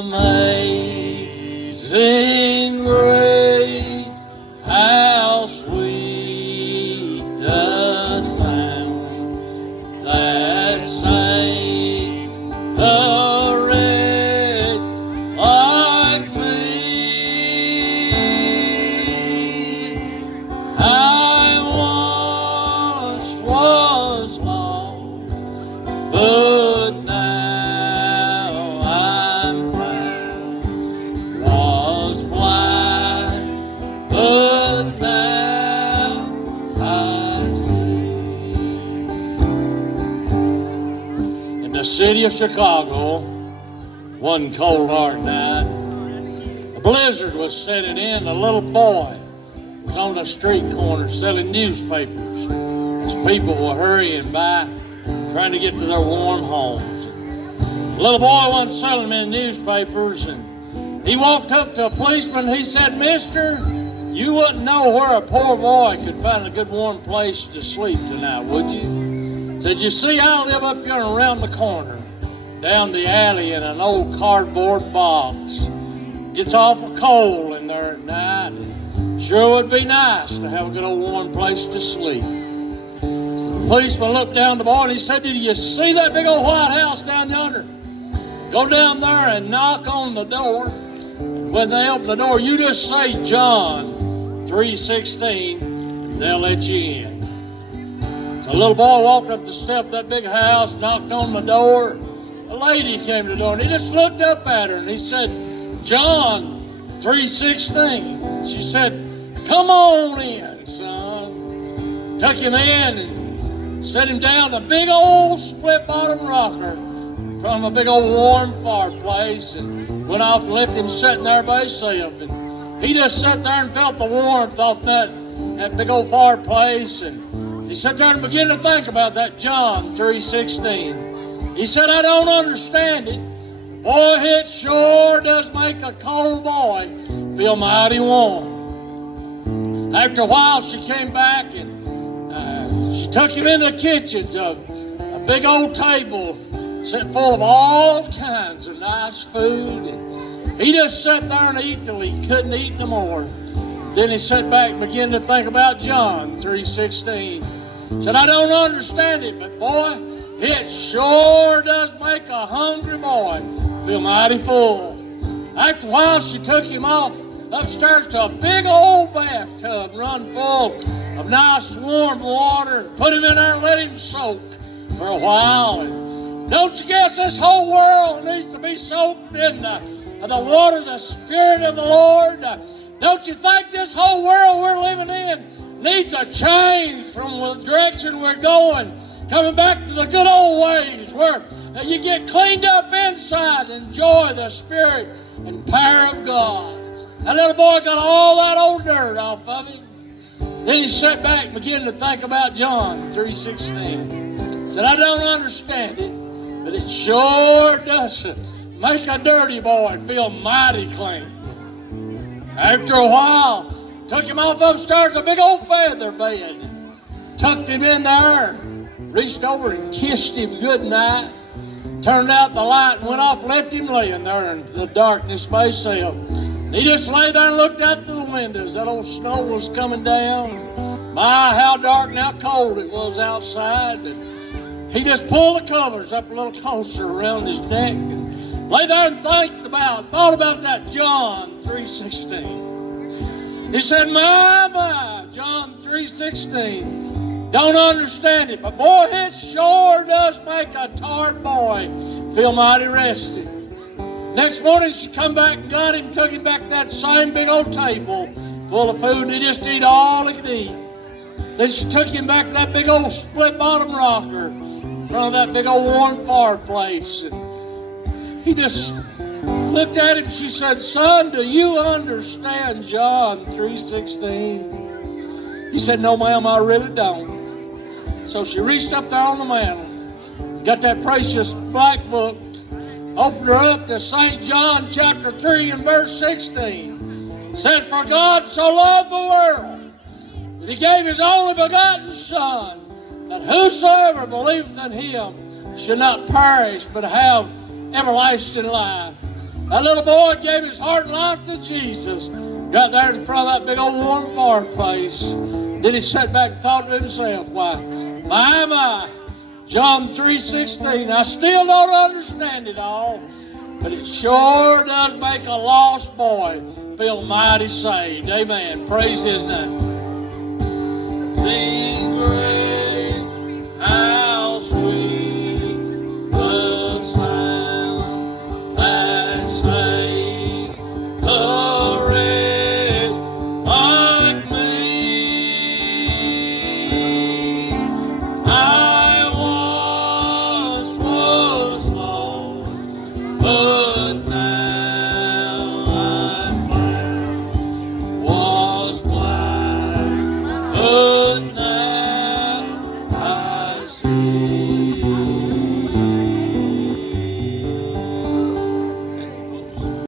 Amazing grace, how sweet the sound that saved the wretch like me. I once was lost, but now I'm found. Was blind, but now I see. In the city of Chicago, one cold dark night, a blizzard was setting in. A little boy was on the street corner selling newspapers as people were hurrying by, trying to get to their warm homes. The little boy wasn't selling many newspapers, and he walked up to a policeman. He said, "Mister, you wouldn't know where a poor boy could find a good warm place to sleep tonight, would you?" Said, "You see, I live up here and around the corner, down the alley in an old cardboard box. Gets awful cold in there at night. And sure would be nice to have a good old warm place to sleep." So the policeman looked down the boy and he said, "Did you see that big old white house down yonder? Go down there and knock on the door. And when they open the door, you just say John 3:16, and they'll let you in." So the little boy walked up the step of that big house, knocked on the door. A lady came to the door and he just looked up at her and he said, "John 3:16. She said, "Come on in, son." Took him in and set him down in a big old split bottom rocker from a big old warm fireplace, and went off and left him sitting there by himself. And he just sat there and felt the warmth off that big old fireplace, and he sat there and began to think about that John 3:16. He said, "I don't understand it. Boy, it sure does make a cold boy feel mighty warm." After a while, she came back and she took him in the kitchen to a big old table set full of all kinds of nice food. And he just sat there and ate till he couldn't eat no more. Then he sat back and began to think about John 3:16. Said, "I don't understand it, but boy, it sure does make a hungry boy feel mighty full." After a while, she took him off upstairs to a big old bathtub run full of nice warm water, and put him in there and let him soak for a while. And don't you guess this whole world needs to be soaked in the water of the Spirit of the Lord? Don't you think this whole world we're living in needs a change from the direction we're going, coming back to the good old ways where you get cleaned up inside and enjoy the Spirit and power of God? That little boy got all that old dirt off of him. Then he sat back and began to think about John 3:16. He said, "I don't understand it, but it sure does make a dirty boy feel mighty clean." After a while, took him off upstairs to a big old feather bed, tucked him in there, reached over and kissed him good night, turned out the light and went off, left him laying there in the darkness by himself. And he just lay there and looked out the windows. That old snow was coming down. My, how dark and how cold it was outside. And he just pulled the covers up a little closer around his neck and lay there and thought about that John 3:16. He said, my, John 3:16. Don't understand it, but boy, it sure does make a tired boy feel mighty rested. Next morning, she come back and got him, took him back to that same big old table full of food, and he just ate all he could eat. Then she took him back to that big old split bottom rocker in front of that big old warm fireplace. And he just looked at him. She said, "Son, do you understand John 3:16? He said, "No, ma'am, I really don't." So she reached up there on the mantle, got that precious black book, opened her up to St. John chapter 3 and verse 16. It said, "For God so loved the world that he gave his only begotten Son, that whosoever believeth in him should not perish but have everlasting life. That little boy gave his heart and life to Jesus. Got there in front of that big old warm fireplace. Then he sat back and thought to himself, why, my, John 3:16, I still don't understand it all, but it sure does make a lost boy feel mighty saved. Amen. Praise his name. Sing grace.